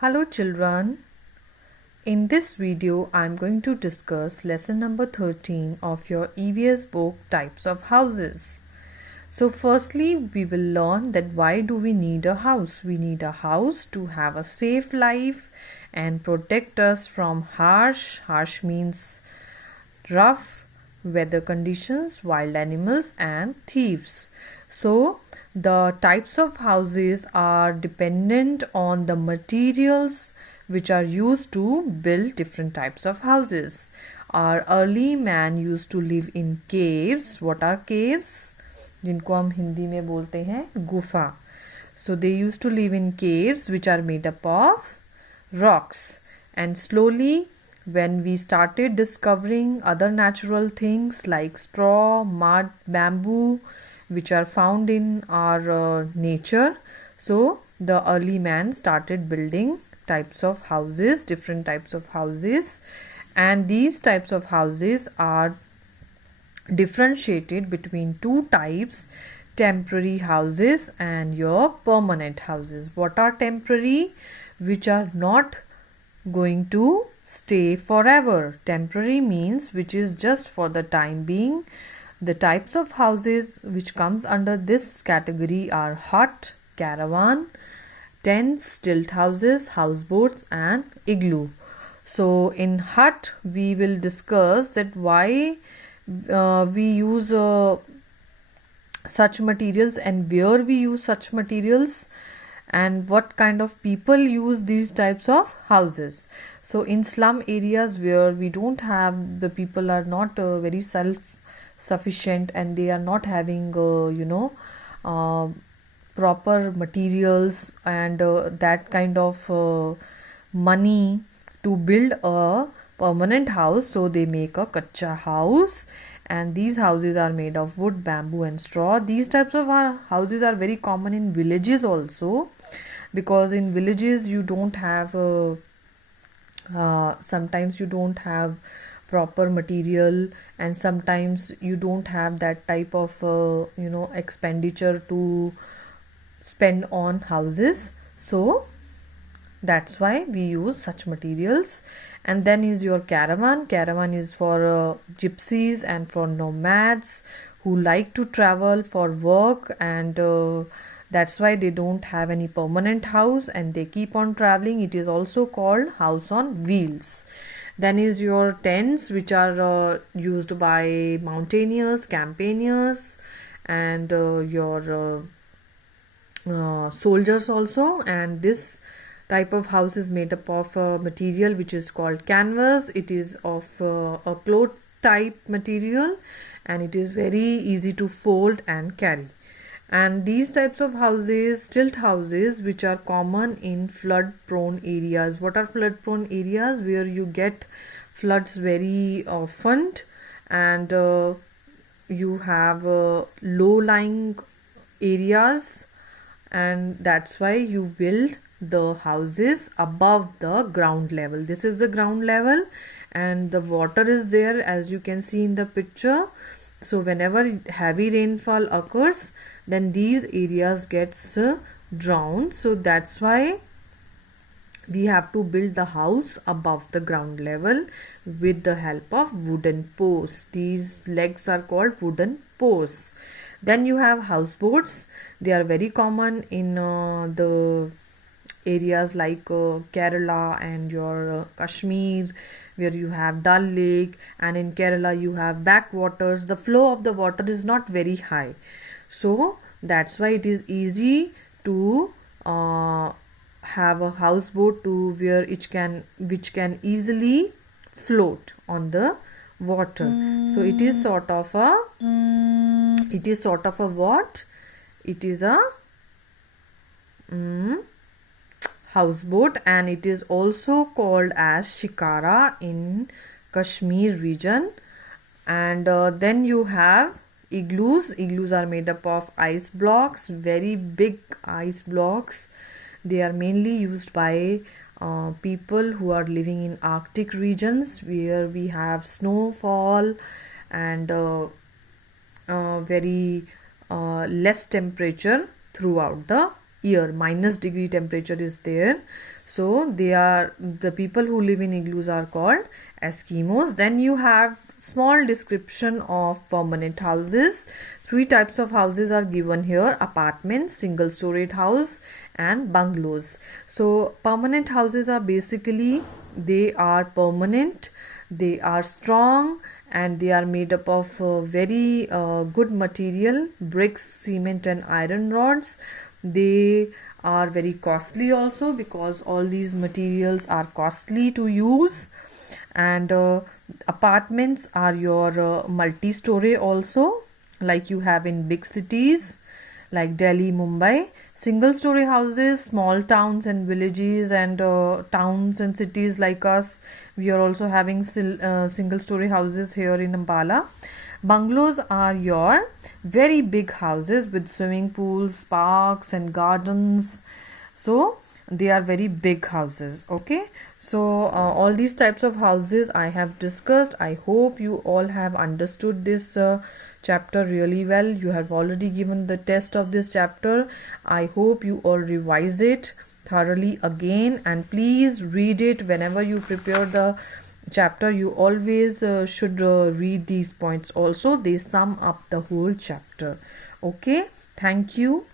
Hello children, in this video I am going to discuss lesson number 13 of your EVS book Types of Houses. So firstly we will learn that why do we need a house? We need a house to have a safe life and protect us from harsh means rough weather conditions, wild animals and thieves. So the types of houses are dependent on the materials which are used to build different types of houses. Our early man used to live in caves. What are caves? जिनको हम हिंदी में बोलते हैं गुफा. So they used to live in caves which are made up of rocks, and slowly when we started discovering other natural things like straw, mud, bamboo which are found in our nature, so the early man started building types of houses, different types of houses, and these types of houses are differentiated between two types: temporary houses and your permanent houses. What are temporary? Which are not going to stay forever. Temporary means which is just for the time being. The types of houses which comes under this category are hut, caravan, tents, stilt houses, houseboats and igloo. So in hut we will discuss that why we use such materials and where we use such materials and what kind of people use these types of houses. So in slum areas where we don't have, the people are not very self sufficient and they are not having proper materials and that kind of money to build a permanent house, so they make a kacha house, and these houses are made of wood, bamboo and straw. These types of houses are very common in villages also, because in villages you don't have sometimes you don't have proper material, and sometimes you don't have that type of expenditure to spend on houses, so that's why we use such materials. And then is your caravan. Caravan is for gypsies and for nomads who like to travel for work, and that's why they don't have any permanent house and they keep on traveling. It is also called house on wheels. Then is your tents, which are used by mountaineers, campaigners and your soldiers also. And this type of house is made up of a material which is called canvas. It is of a cloth type material and it is very easy to fold and carry. And these types of houses, stilt houses, which are common in flood prone areas. What are flood prone areas? Where you get floods very often and you have low lying areas, and that's why you build the houses above the ground level. This is the ground level and the water is there, as you can see in the picture. So whenever heavy rainfall occurs, then these areas gets drowned. So that's why we have to build the house above the ground level with the help of wooden posts. These legs are called wooden posts. Then you have houseboats. They are very common in the areas like Kerala and your Kashmir, where you have Dal Lake, and in Kerala you have backwaters. The flow of the water is not very high, so that's why it is easy to have a houseboat to where which can easily float on the water. So it is sort of a what? It is a houseboat, and it is also called as shikara in Kashmir region. And then you have igloos. Igloos are made up of ice blocks, very big ice blocks. They are mainly used by people who are living in Arctic regions where we have snowfall and very less temperature throughout the year. Minus degree temperature is there. So they are, the people who live in igloos are called Eskimos. Then you have small description of permanent houses. Three types of houses are given here: apartments, single storied house, and bungalows. So permanent houses are basically, they are permanent, they are strong, and they are made up of very good material: bricks, cement, and iron rods. They are very costly also, because all these materials are costly to use. And apartments are your multi-story also, like you have in big cities like Delhi, Mumbai. Single story houses, small towns and villages, and towns and cities like us, we are also having single story houses here in Ambala. Bungalows are your very big houses with swimming pools, parks, and gardens. So they are very big houses. Okay, so all these types of houses I have discussed. I hope you all have understood this chapter really well. You have already given the test of this chapter. I hope you all revise it thoroughly again, and please read it whenever you prepare the chapter. You always should read these points also. They sum up the whole chapter. Okay, thank you.